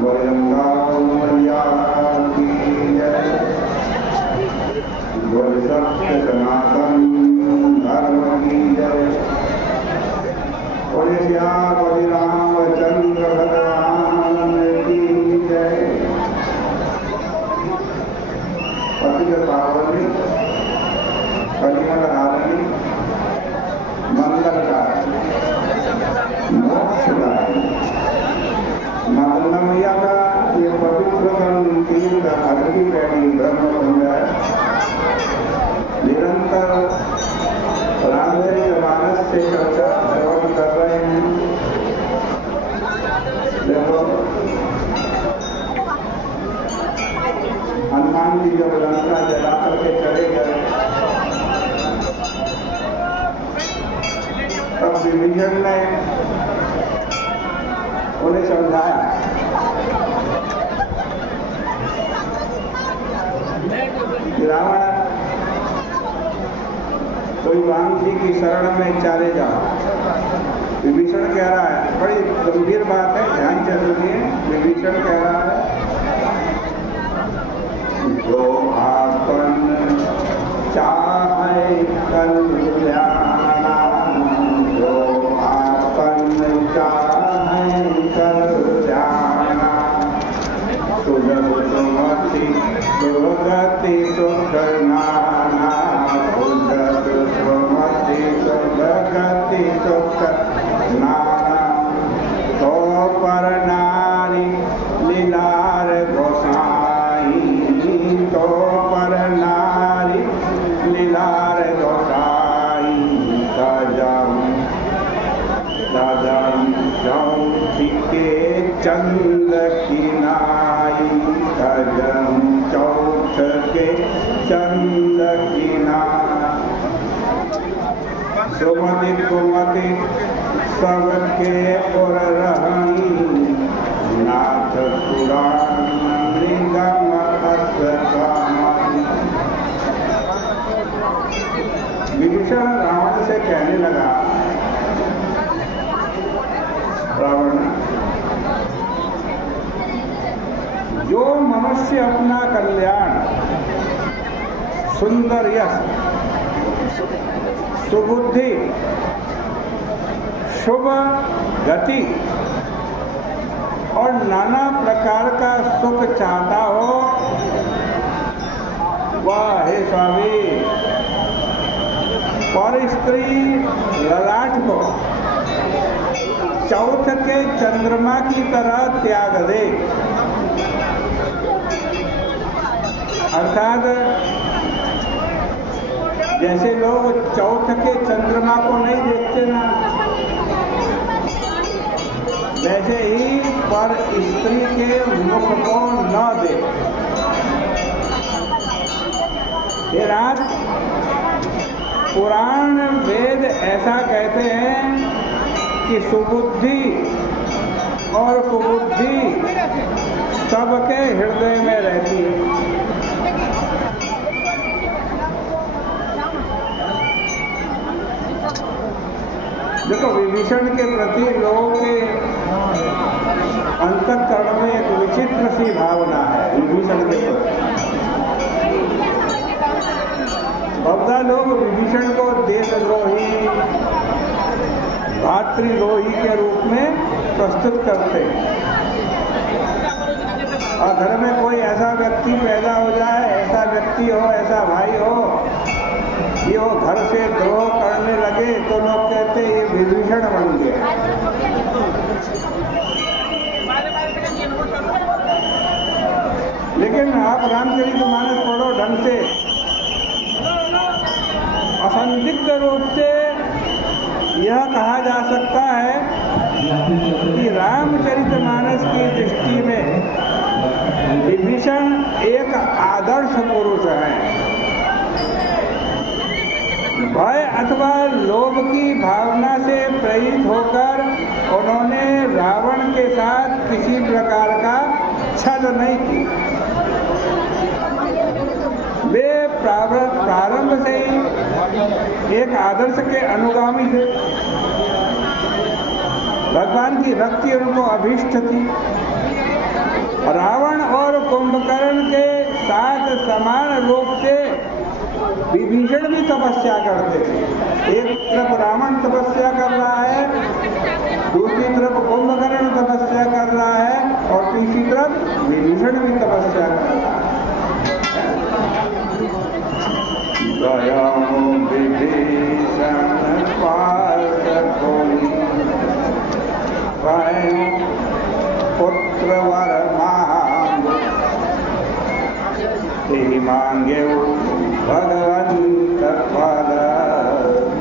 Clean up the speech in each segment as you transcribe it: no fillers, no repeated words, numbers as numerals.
बजरंगा मैया की जय। बोल सत्य सनातन धर्म की जय। बोल श्याम रामचंद्र भगवान की जय। पतित पावनी कलिमल हारिणी मंगलकारी मोक्षदायी माता मैया का ये पवित्र तीर्थ अगली पैड़ी ब्रह्म कुंड है। निरंतर रामचरितमानस से चर्चा श्रवण कर रहे हैं। देखो हनुमान जी जब लंका जला करके चले गए तब विभीषण ने उन्हें समझाया कि रावण कोई राम जी की शरण में चाले जाओ। विभीषण कह रहा है, बड़ी गंभीर बात है, ध्यान से सुनिए। विभीषण कह रहा है, जो आपन चाहे कल्याण, जो आपन चाहे कल्याण, सुजग सुमति सुगति सुख नाना, सुजग सुमति सुगति सुख नाना। तो पर नारी लीलार गोसाई, तो पर नारी लीलार गोसाई। सजम सजम चौथी के चंद की नाई, सजम चौथ के चंद की नाई। सुमति कुमति सबके पुर रही, नाथ पुराण मृगम अस गाई। विभीषण रावण से कहने लगा, रावण, जो मनुष्य अपना कल्याण, सुंदर यश, सुबुद्धि, शुभ गति और नाना प्रकार का सुख चाहता हो, वह हे स्वामी पर स्त्री ललाट को चौथ के चंद्रमा की तरह त्याग दे। अर्थात जैसे लोग चौथ के चंद्रमा को नहीं देखते ना, वैसे ही पर स्त्री के मुख को न दे। ये रात पुराण वेद ऐसा कहते हैं कि सुबुद्धि और कुबुद्धि सबके हृदय में रहती है। देखो, विभीषण के प्रति लोगों के अंतःकरण में एक विचित्र सी भावना है। विभीषण के प्रति बहुधा लोग विभीषण को देशद्रोही, भातृद्रोही के रूप में प्रस्तुत करते हैं। और घर में कोई ऐसा व्यक्ति पैदा हो जाए, ऐसा व्यक्ति हो, ऐसा भाई हो कि वो घर से द्रोह करने लगे तो लोग कहते ये विभीषण बन गया। लेकिन आप रामचरितमानस पढ़ो ढंग से, असंदिग्ध रूप से यह कहा जा सकता है कि रामचरितमानस की दृष्टि में विभीषण एक आदर्श पुरुष है। भय अथवा लोभ की भावना से प्रेरित होकर उन्होंने रावण के साथ किसी प्रकार का छल नहीं किया। वे प्रारंभ से ही एक आदर्श के अनुगामी थे। भगवान की भक्ति उनको अभीष्ट थी। रावण और कुंभकर्ण के साथ समान रूप से विभीषण भी तपस्या करते थे। एक तरफ रावण तपस्या कर रहा है, दूसरी तरफ कुंभकर्ण तपस्या कर रहा है और तीसरी तरफ विभीषण भी तपस्या कर रहा है। गयो विभीषण पास कोई, पुत्र वर मांगो, तेहि मांगे भगवंत पद,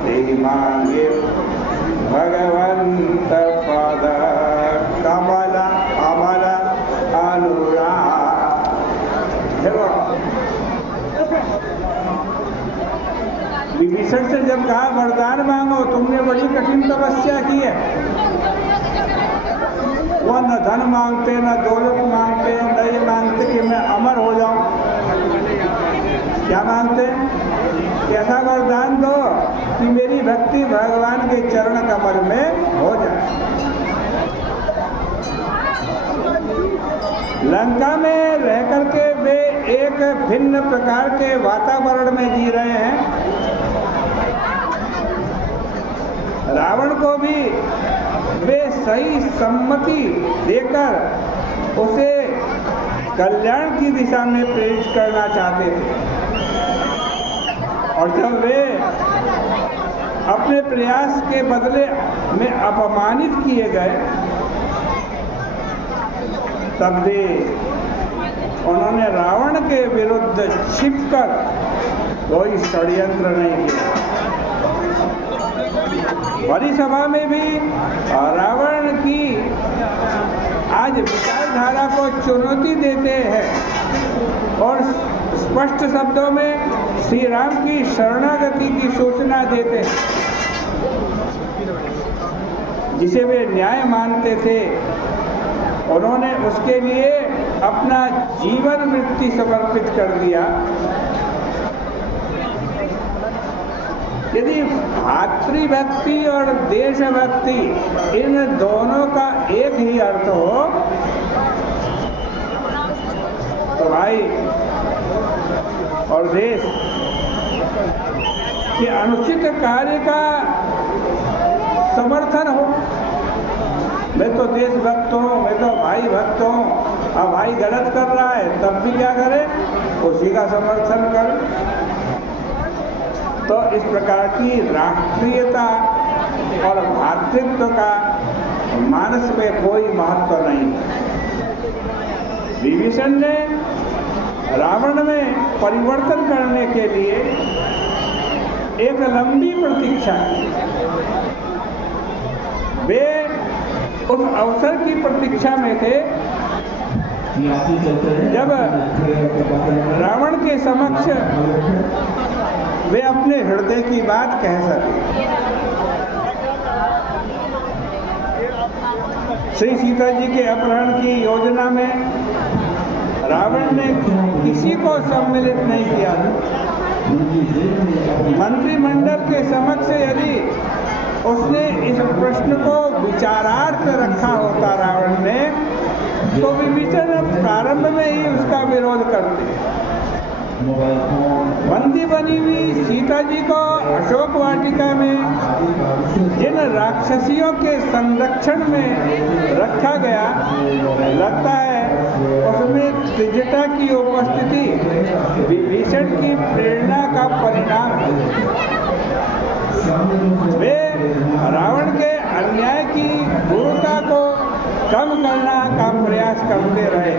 तेहि मांगे भगवंत पद, कमल अमल अनुराग। देखो विभीषण से जब कहा वरदान मांगो, तुमने बड़ी कठिन तपस्या की है। वो न धन मांगते, न दौलत मांगते, न ये मांगते कि मैं अमर हो जाऊं। क्या मांगते? ऐसा वरदान दो कि मेरी भक्ति भगवान के चरण कमल में हो जाए। लंका में रह करके वे एक भिन्न प्रकार के वातावरण में जी रहे हैं। रावण को भी वे सही सम्मति देकर उसे कल्याण की दिशा में प्रेरित करना चाहते थे, और जब वे अपने प्रयास के बदले में अपमानित किए गए, तब भी उन्होंने रावण के विरुद्ध छिपकर कोई षड्यंत्र नहीं किया। बड़ी सभा में भी रावण की आज विचारधारा को चुनौती देते हैं और स्पष्ट शब्दों में श्री राम की शरणागति की सूचना देते हैं, जिसे वे न्याय मानते थे। उन्होंने उसके लिए अपना जीवन वृत्ति समर्पित कर दिया। यदि भातृभक्ति और देशभक्ति इन दोनों का एक ही अर्थ हो, तो भाई और देश के अनुचित कार्य का समर्थन हो। मैं तो देशभक्त हूँ, मैं तो भाई भक्त हूँ, अब भाई गलत कर रहा है तब भी क्या करे, उसी का समर्थन कर। तो इस प्रकार की राष्ट्रीयता और भातृत्व का मानस में कोई महत्व नहीं। विभीषण ने रावण में परिवर्तन करने के लिए एक लंबी प्रतीक्षा की। वे उस अवसर की प्रतीक्षा में थे जब रावण के समक्ष वे अपने हृदय की बात कह सके। श्री सीता जी के अपहरण की योजना में रावण ने किसी को सम्मिलित नहीं किया। मंत्रिमंडल के समक्ष यदि उसने इस प्रश्न को विचारार्थ रखा होता रावण ने, तो विभीषण प्रारंभ में ही उसका विरोध करते। बंदी बनी हुई सीता जी को अशोक वाटिका में जिन राक्षसियों के संरक्षण में रखा गया, लगता है उसमें त्रिजटा की उपस्थिति विभीषण की प्रेरणा का परिणाम है। वे रावण के अन्याय की क्रूरता को कम करना का प्रयास करते रहे।